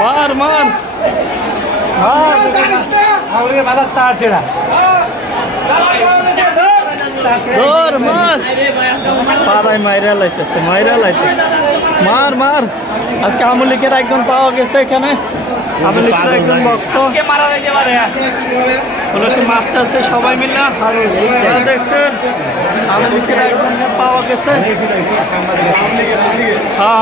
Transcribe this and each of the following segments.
মার মার আমাকে বাজার তার ছেড়া ধর মার পাড়ায় মাইরা লাইতেছে মার মার আজকে আওয়ামী লীগের একজন পাওয়া গেছে এখানে আওয়ামী লীগের একজন ভক্ত ওনাকে মারতেছে সবাই মিলে দেখছেন আওয়ামী লীগের একজন পাওয়া গেছে হ্যাঁ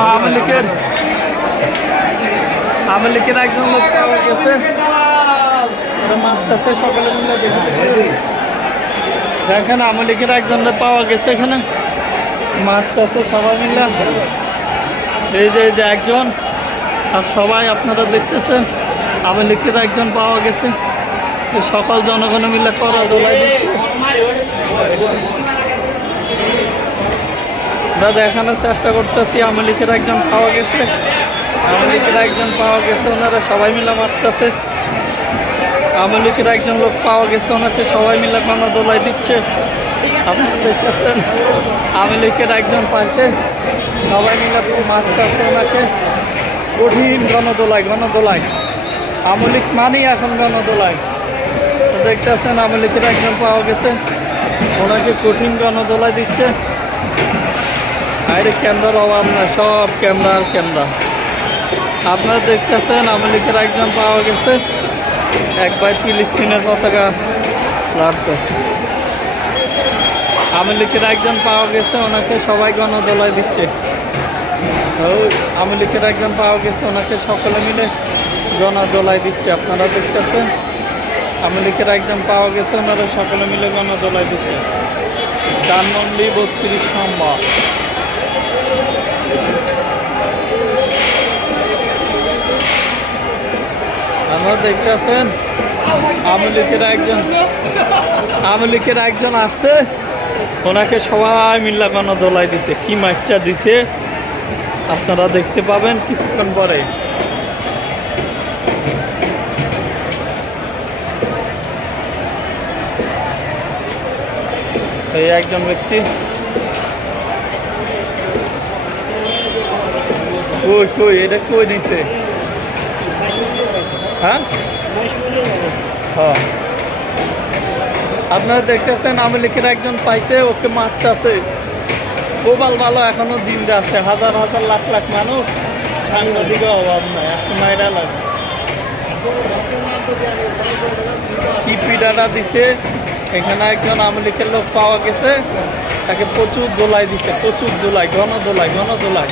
আওয়ামী লীগের একজন লোক পাওয়া গেছে মারতেছে সকালে মিলে দেখেন আওয়ামী লীগের একজন পাওয়া গেছে এখানে মারতেছে সবাই মিলে এই যে একজন আর সবাই আপনারা দেখতেছেন আওয়ামী লীগের একজন পাওয়া গেছে সকল জনগণ মিলে করা দোলাই দিচ্ছে আমরা দেখানোর চেষ্টা করতেছি আওয়ামী লীগের একজন পাওয়া গেছে ওনারা সবাই মিলে মারতেছে আওয়ামী লীগের একজন লোক পাওয়া গেছে ওনাকে সবাই মিলে গণ দোলাই দিচ্ছে আপনারা দেখতেছেন আওয়ামী লীগের একজন পাইছে সবাই মিলে মারতেছে ওনাকে কঠিন গণদোলাই আওয়ামী লীগ মানেই এখন গণদোলাই দেখতেছেন আওয়ামী লীগের একজন পাওয়া গেছে ওনাকে কঠিন গণদোলাই দিচ্ছে আরে ক্যামেরার অভাব না সব ক্যামেরা আপনারা দেখতেছেন আওয়ামী লীগের একজন পাওয়া গেছে একবার ফিলিস্তিনের পতাকা লড়তেছে আওয়ামী লীগের একজন পাওয়া গেছে ওনাকে সবাই গণদোলাই দিচ্ছে আওয়ামী লীগের একজন পাওয়া গেছে ওনাকে সকলে মিলে গণদোলাই দিচ্ছে আপনারা দেখতেছেন আওয়ামী লীগের একজন পাওয়া গেছে ওনারা সকলে মিলে গণদোলাই দিচ্ছে ধানমন্ডি 32 নম্বর আপনারা দেখতেছেন আওয়ামী লীগের একজন আসছে ওনাকে সবাই মিল্লা গণদোলাই দিছে কি মাইকটা দিছে আপনারা দেখতে পাবেন কিছুক্ষণ পরে এই একজন ব্যক্তি কই এটা কই দিছে হ্যাঁ আপনারা দেখতেছেন আওয়ামী লীগের একজন পাইছে ওকে মারতেছে গোপাল ভালো এখনো জিন্দা আছে হাজার লাখ মানুষ সাংবাদিকের অভাব নাই আজকে মাইরা লাগে কি পিডাটা দিছে এখানে একজন আওয়ামী লীগের লোক পাওয়া গেছে তাকে প্রচুর দোলাই দিছে গণদোলাই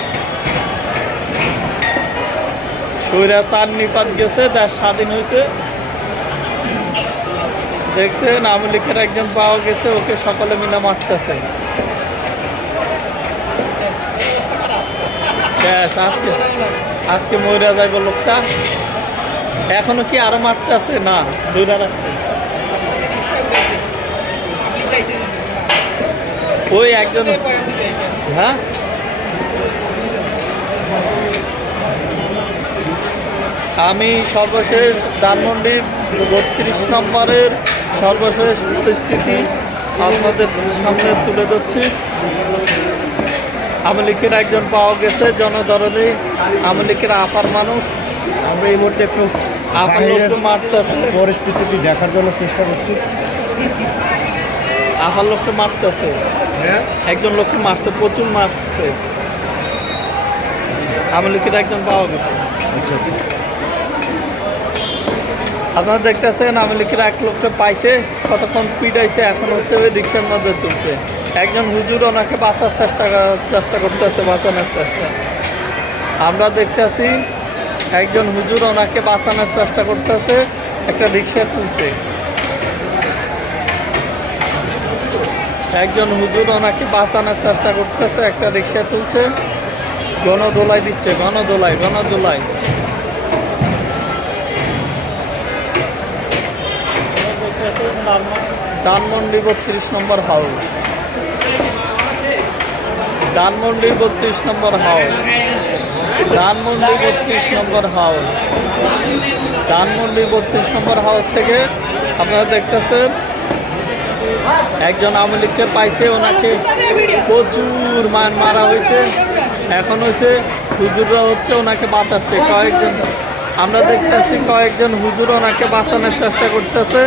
স্বৈরাচার নিপাত গেছে দেশ স্বাধীন হয়েছে দেখছেন আওয়ামী লীগের একজন পাওয়া গেছে ওকে সকলে মিলে মারতেছে শেষ আজকে মইরা যাইব লোকটা এখনো কি আরো মারতেছে না দৌড়া রাখছে ওই একজন হ্যাঁ আমি সর্বশেষ ধানমন্ডি 32 নম্বরের সর্বশেষ পরিস্থিতি আপনাদের সামনে তুলে ধরছি আওয়ামী লীগের একজন পাওয়া গেছে জনদরদে আওয়ামী লীগের আপার মানুষ আমরা এই মুহূর্তে একটু আপার লোককে মারতেছে পরিস্থিতিটি দেখার জন্য চেষ্টা করছি আপার লোককে মারতেছে একজন লোককে মারছে প্রচুর মারছে আওয়ামী লীগের একজন পাওয়া গেছে আচ্ছা আপনারা দেখতেছেন আওয়ামী লীগের এক লোককে পাইছে কতক্ষণ পিটাইছে এখন হচ্ছে ওই রিক্সার মধ্যে চলছে একজন হুজুর ওনাকে বাঁচার চেষ্টা করতেছে বাঁচানোর চেষ্টা আমরা দেখতেছি একজন হুজুর ওনাকে বাঁচানোর চেষ্টা করতেছে একটা রিক্সায় তুলছে একজন হুজুর ওনাকে বাঁচানোর চেষ্টা করতেছে একটা রিক্সায় তুলছে গণদোলাই দিচ্ছে গণদোলাই ধানমন্ডি 32 নম্বর হাউস ধানমন্ডি 32 নম্বর হাউস থেকে আপনারা দেখতেছেন একজন আওয়ামী লীগকে পাইছে ওনাকে প্রচুর মারা হয়েছে এখন হচ্ছে হুজুররা হচ্ছে ওনাকে বাঁচাচ্ছে আমরা দেখতেছি কয়েকজন হুজুর ওনাকে বাঁচানোর চেষ্টা করতেছে,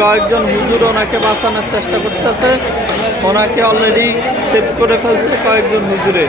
কয়েকজন হুজুর ওনাকে বাঁচানোর চেষ্টা করতেছে। ওনাকে অলরেডি সেভ করে ফেলছে কয়েকজন হুজুরে।